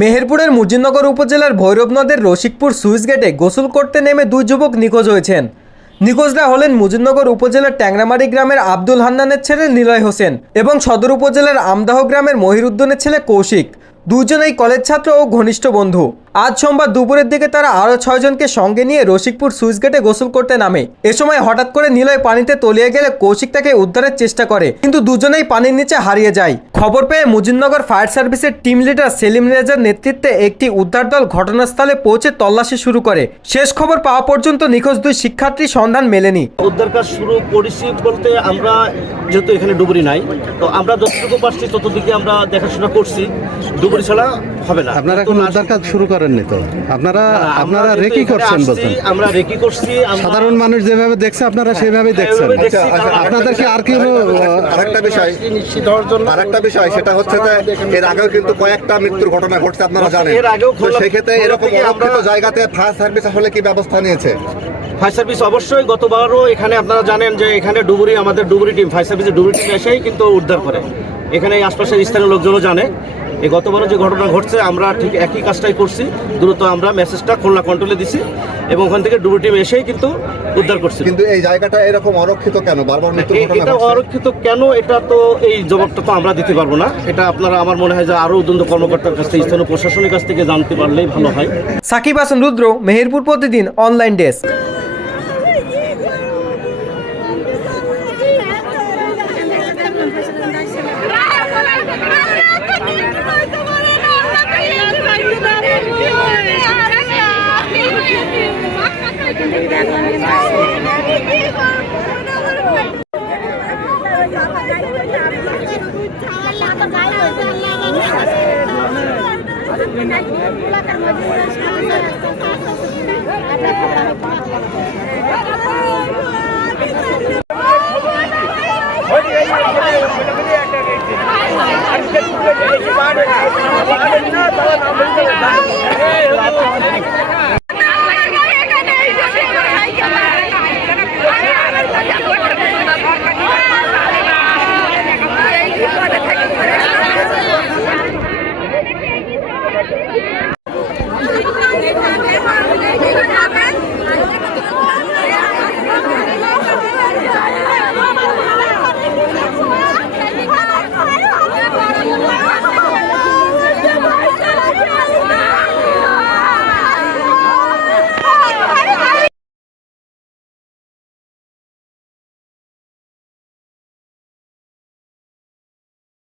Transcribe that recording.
মেহেরপুরের মুজিবনগর উপজেলার ভৈরব নদের রসিকপুর সুইচ গেটে গোসল করতে নেমে দুই যুবক নিখোঁজ হয়েছেন। নিখোঁজরা হলেন মুজিবনগর উপজেলার ট্যাংরামারি গ্রামের আব্দুল হান্নানের ছেলে নিলয় হোসেন এবং সদর উপজেলার আমদাহ গ্রামের মহিরুদ্দিনের ছেলে কৌশিক। দুজনেই কলেজ ছাত্র ও ঘনিষ্ঠ বন্ধু। আজ সোমবার দুপুরের দিকে তারা আরও 6 জনকে সঙ্গে নিয়ে রসিকপুর সুইচ গেটে গোসল করতে নামে। এ সময় হঠাৎ করে নিলয় পানিতে তলিয়ে গেলে কৌশিক তাকে উদ্ধারের চেষ্টা করে, কিন্তু দুজনেই পানির নিচে হারিয়ে যায়। খবর পেয়ে মুজিবনগর ফায়ার সার্ভিসের টিম লিডার সেলিম রেজার নেতৃত্বে একটি উদ্ধার দল ঘটনাস্থলে পৌঁছে তল্লাশি শুরু করে। শেষ খবর পাওয়া পর্যন্ত নিখোঁজ দুই শিক্ষার্থীর সন্ধান মেলেনি। উদ্ধার কাজ শুরু করেছি বলতে আমরা যেহেতু এখানে ডুবুরি নাই, তো আমরা যতটুকু পারছি ততদিকে আমরা দেখাশোনা করছি। ডুবুরি ছাড়া হবে না। আপনারা এখন উদ্ধার কাজ শুরু করেননি তো? আপনারা রেকি করছেন বলছেন? আমরা রেকি করছি। সাধারণ মানুষ যেভাবে দেখছে আপনারা সেভাবেই দেখছেন। আপনাদেরকে আর কি আরেকটা বিষয় সেটা হচ্ছে যে এর আগেও কিন্তু কয়েকটা মৃত্যুর ঘটনা ঘটছে, আপনারা জানেন। সেই ক্ষেত্রে এরকম অরক্ষিত জায়গাতে ফায়ার সার্ভিস আসলে কি ব্যবস্থা নিয়েছে? ফায়ার সার্ভিস অবশ্যই গতবারও এখানে আপনারা জানেন যে এখানে আমাদের ডুবুরি টিম, ফায়ার সার্ভিসের ডুবুরি টিম এসেই কিন্তু উদ্ধার করে। এখানে আশপাশের স্থানীয় লোকজনও জানে। এই গতবারও যে ঘটনা ঘটছে আমরা ঠিক একই কাজটাই করছি। দ্রুত আমরা মেসেজটা খুলনা কন্ট্রোলে দিছি এবং ওখান থেকে ডুবুরি টিম এসেই কিন্তু উদ্ধার করছে। কিন্তু এই জায়গাটা এরকম অরক্ষিত কেন? বারবার মৃত্যুর ঘটনা এটা অরক্ষিত কেন, এটা তো এই জবাবটা তো আমরা দিতে পারবো না। এটা আপনারা আমার মনে হয় যে আরো উদ্যন্ত কর্মকর্তার কাছ থেকে, স্থানীয় প্রশাসনের কাছ থেকে জানতে পারলেই ভালো হয়। সাকিব হাসান রুদ্র, মেহেরপুর প্রতিদিন অনলাইন ডেস্ক। আপনার